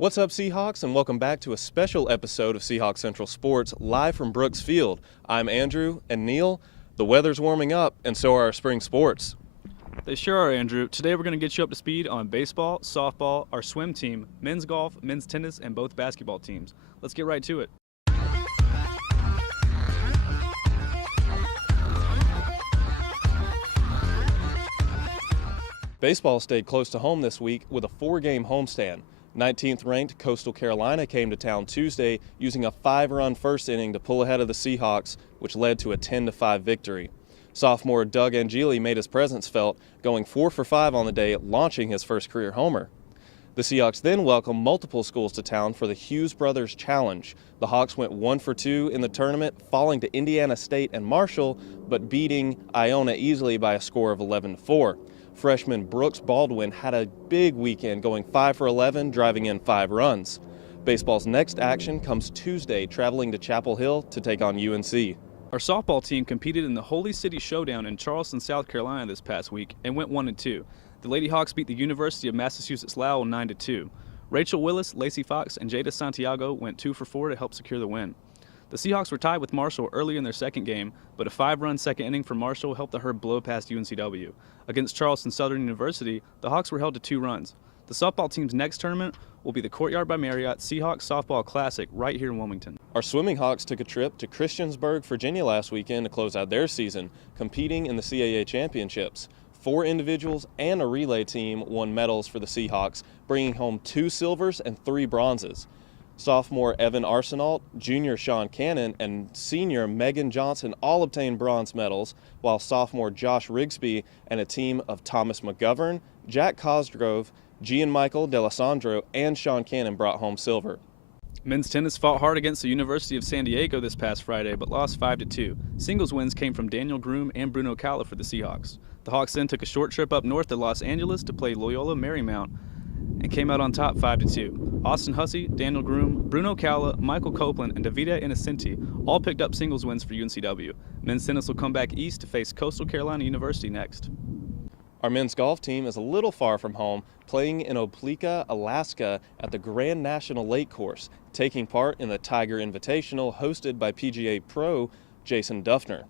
What's up, Seahawks, and welcome back to a special episode of Seahawk Central Sports, live from Brooks Field. I'm Andrew and Neal. The weather's warming up, and so are our spring sports. They sure are, Andrew. Today we're going to get you up to speed on baseball, softball, our swim team, men's golf, men's tennis, and both basketball teams. Let's get right to it. Baseball stayed close to home this week with a 4-game homestand. 19th ranked Coastal Carolina came to town Tuesday using a 5-run first inning to pull ahead of the Seahawks, which led to a 10-5 victory. Sophomore Doug Angeli made his presence felt, going 4 for 5 on the day, launching his first career homer. The Seahawks then welcomed multiple schools to town for the Hughes Brothers Challenge. The Hawks went 1 for 2 in the tournament, falling to Indiana State and Marshall, but beating Iona easily by a score of 11-4. Freshman Brooks Baldwin had a big weekend, going 5 for 11, driving in 5 runs. Baseball's next action comes Tuesday, traveling to Chapel Hill to take on UNC. Our softball team competed in the Holy City Showdown in Charleston, South Carolina this past week and went 1-2. The Lady Hawks beat the University of Massachusetts Lowell 9-2. Rachel Willis, Lacey Fox, and Jada Santiago went 2 for 4 to help secure the win. The Seahawks were tied with Marshall early in their second game, but a 5-run second inning from Marshall helped the Herd blow past UNCW. Against Charleston Southern University, the Hawks were held to 2 runs. The softball team's next tournament will be the Courtyard by Marriott Seahawks Softball Classic right here in Wilmington. Our swimming Hawks took a trip to Christiansburg, Virginia last weekend to close out their season, competing in the CAA Championships. 4 individuals and a relay team won medals for the Seahawks, bringing home 2 silvers and 3 bronzes. Sophomore Evan Arsenault, junior Sean Cannon, and senior Megan Johnson all obtained bronze medals, while sophomore Josh Rigsby and a team of Thomas McGovern, Jack Cosgrove, Gianmichael D'Alessandro, and Sean Cannon brought home silver. Men's tennis fought hard against the University of San Diego this past Friday, but lost 5-2. Singles wins came from Daniel Groom and Bruno Calla for the Seahawks. The Hawks then took a short trip up north to Los Angeles to play Loyola Marymount and came out on top 5-2. Austin Hussey, Daniel Groom, Bruno Calla, Michael Copeland, and Davide Innocenti all picked up singles wins for UNCW. Men's tennis will come back east to face Coastal Carolina University next. Our men's golf team is a little far from home, playing in Opelika, Alaska at the Grand National Lake Course, taking part in the Tiger Invitational hosted by PGA Pro Jason Dufner.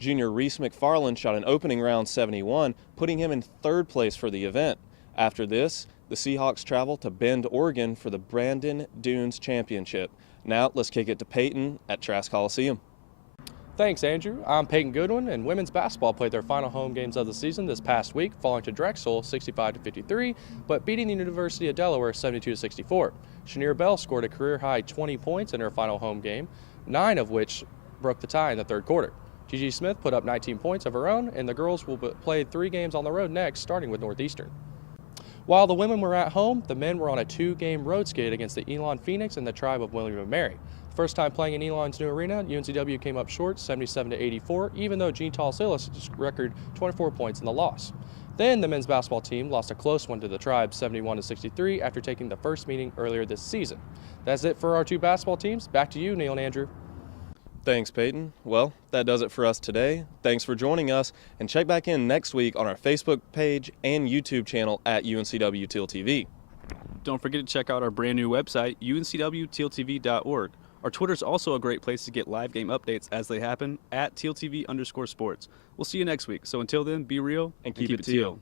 Junior Reese McFarland shot an opening round 71, putting him in 3rd place for the event. After this, the Seahawks travel to Bend, Oregon for the Brandon Dunes Championship. Now let's kick it to Payton at Trask Coliseum. Thanks, Andrew. I'm Payton Goodwin, and women's basketball played their final home games of the season this past week, falling to Drexel 65-53, but beating the University of Delaware 72-64. Shanier Bell scored a career-high 20 points in her final home game, 9 of which broke the tie in the 3rd quarter. Gigi Smith put up 19 points of her own, and the girls will play 3 games on the road next, starting with Northeastern. While the women were at home, the men were on a 2-game road skate against the Elon Phoenix and the Tribe of William & Mary. First time playing in Elon's new arena, UNCW came up short 77-84, even though Gene Tall-Silas record 24 points in the loss. Then the men's basketball team lost a close one to the Tribe 71-63 after taking the first meeting earlier this season. That's it for our 2 basketball teams. Back to you, Neal and Andrew. Thanks, Peyton. Well, that does it for us today. Thanks for joining us, and check back in next week on our Facebook page and YouTube channel at UNCW TealTV. Don't forget to check out our brand new website, uncwtealtv.org. Our Twitter is also a great place to get live game updates as they happen at TealTV_sports. We'll see you next week. So until then, be real and keep it teal.